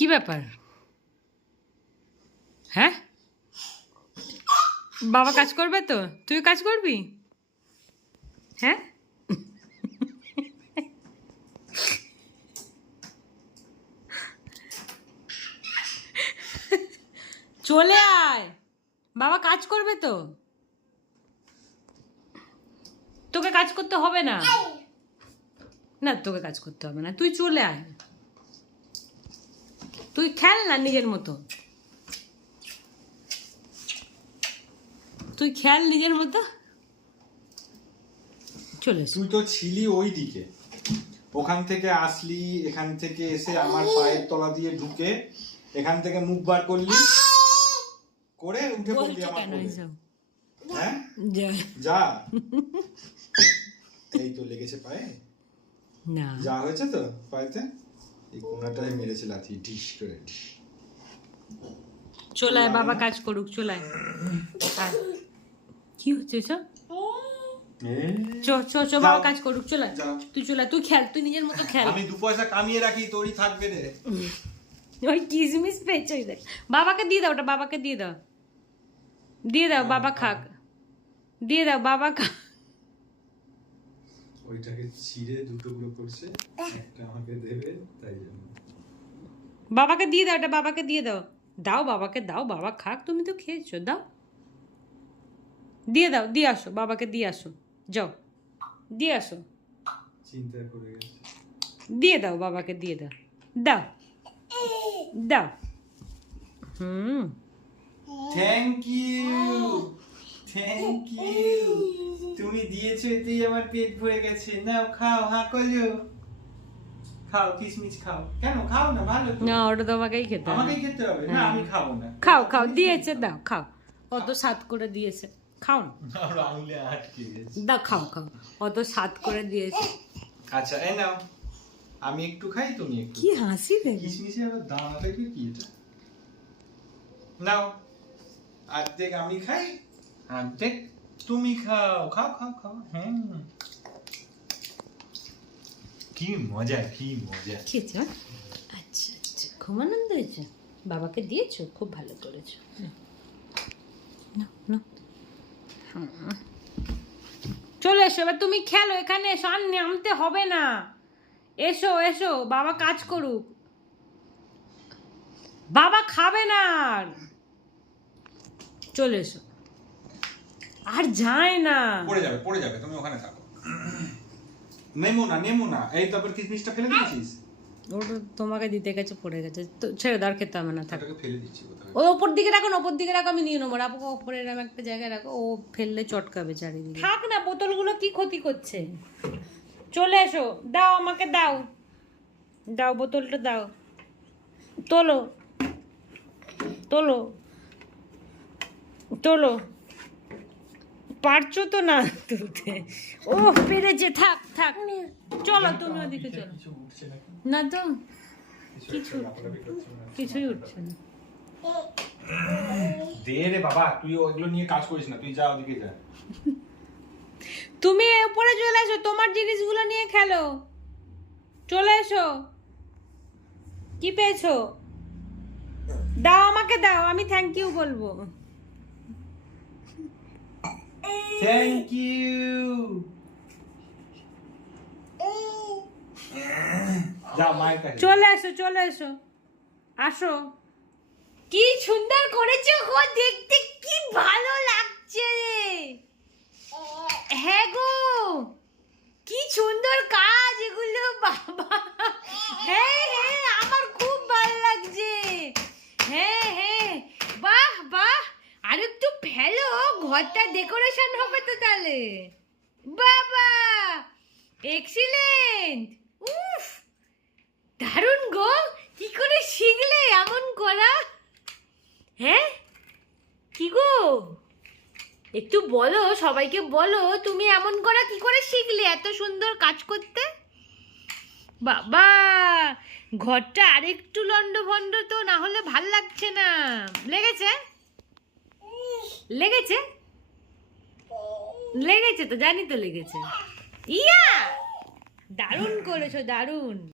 কি ব্যাপার? হ্যাঁ? বাবা কাজ করবে তো? তুই কাজ করবি? হ্যাঁ? চলে আয়। বাবা কাজ করবে তো? তোকে কাজ করতে হবে না। না, তোকে কাজ করতে হবে না। তুই চলে আয়। তুই খেল না নিজের মতো। তুই খেল নিজের মতো। চলে তুই তো ছিলি ওই দিকে। ওখান থেকে আসলি এখান থেকে এসে আমার পায়ের তলা দিয়ে ঢুকে এখান থেকে মুখ বার করলি করে উঠে পড়লি আমার কোলে। হ্যাঁ? যা- যা। এই তো লেগেছে পায়ে। না। যা হয়েছে তো পায়েতে? এই কোনাটায় মেরেছে লাথি করে চলায় বাবা কাজ করুক চলায়। কি হচ্ছে সব চ চ চ বাবা কাজ করুক চলায়। তুই চলায় তুই খেল তুই নিজের মতো খেল। আমি দু পয়সা কামিয়ে রাখি তোরই থাকবে রে। ওই কিসমিস পেয়েছে ওই দেখ। বাবাকে দিয়ে দাও ওটা বাবাকে দিয়ে দাও। দিয়ে দাও বাবা খাক। দিয়ে দাও বাবা খাক। ওইটাকে ছিঁড়ে দুটো গুলো করছে একটা আমাকে দেবে তাই জন্য। বাবাকে দিয়ে দাও এটা বাবাকে দিয়ে দাও। দাও বাবাকে দাও বাবা খাক তুমি তো খেয়েছো দাও। দিয়ে দাও দিয়ে আসো বাবাকে দিয়ে আসো যাও। দিয়ে আসো। চিন্তা করে গেছে। দিয়ে দাও বাবাকে দিয়ে দাও। দাও। দাও। হুম। থ্যাংক ইউ থ্যাংক ইউ তুমি দিয়েছ এতেই আমার পেট ভরে গেছে। নাও খাও হাকলো খাও কিশমিশ খাও। কেন? খাও না ভালো তো। না ওটা তোমাকেই খেতে হবে। আমাকেই খেতে হবে। না আমি খাব না। খাও খাও দিয়েছে দাও খাও। অত স্বাদ করে দিয়েছে। খাও না। আঙুলে আটকে গেছে। দাও খাও খাও। অত স্বাদ করে দিয়েছে। আচ্ছা এই নাও। আমি একটু খাই তুমি একটু কি হাসি রে। কিশমিশে আবার কি এটা? নাও। অর্ধেক আমি খাই। অর্ধেক তুমি খাও খাও খাও খাও হ্যাঁ কি মজা কি মজা খেয়েছো আচ্ছা আচ্ছা খুব আনন্দ হয়েছে বাবাকে দিয়েছ খুব ভালো করেছ। হুম। চলে এসো এবার তুমি খেলো এখানে এসো আর নামতে হবে না। এসো এসো বাবা কাজ করুক। বাবা খাবে না আর। চলে এসো। আর যায় না। পড়ে যাবে পড়ে যাবে তুমি ওখানে থাকো। নেমো না নেমো না এই তারপর কিশমিশটা ফেলে দিয়েছিস? ওটা তোমাকে দিতে গেছে পড়ে গেছে। তো ছেড়ে দাও খেতে হবে না থাক। ফেলে দিচ্ছি ওই ওপর দিকে রাখো ওপর দিকে রাখো আমি নিয়ে নেব। রাখো ওপরে এরকম একটা জায়গায় রাখো ও ফেললে চটকাবে চারিদিকে। থাক না বোতলগুলো কি ক্ষতি করছে? চলে এসো দাও আমাকে দাও। দাও বোতলটা দাও। তোলো। তোলো। তোলো। পারছ তো না তুলতে? ও পেরেছে থাক থাক। চলো তুমি ওদিকে চলো। না তো? কিছু। কিছুই উঠছে না। দে রে বাবা তুই ওইগুলো নিয়ে কাজ করিস না তুই যা ওদিকে যা। তুমি উপরে চলে এসো তোমার জিনিসগুলো নিয়ে খেলো। চলে এসো। কি পেয়েছ? দাও আমাকে দাও আমি থ্যাংক ইউ বলব। থ্যাংক ইউ যা মায়ের কাছে চলে এসো চলে এসো। আসো। কি সুন্দর করেছ গো দেখতে কি ভালো লাগছে হ্যাঁ গো কি সুন্দর কাজ এগুলো বাবা হ্যাঁ হ্যাঁ আমার খুব ভালো লাগছে হ্যাঁ হ্যাঁ বাহ বাহ আর একটু ফেলো ঘরটা ডেকোরেশন হবে তো তাহলে? বাবা! এক্সিলেন্ট উফ! দারুণ গো! কি করে শিখলে এমন করা? হ্যাঁ? কি গো? একটু বলো, সবাইকে বলো, তুমি এমন করা কি করে শিখলে এত সুন্দর কাজ করতে? বাবা! ঘরটা আরেকটু লন্ড ভন্ড তো, না হলে ভালো লাগছে না। লেগেছে? লেগেছে? লেগেছে তো জানি তো লেগেছে। ইয়া! দারুণ করেছ দারুণ।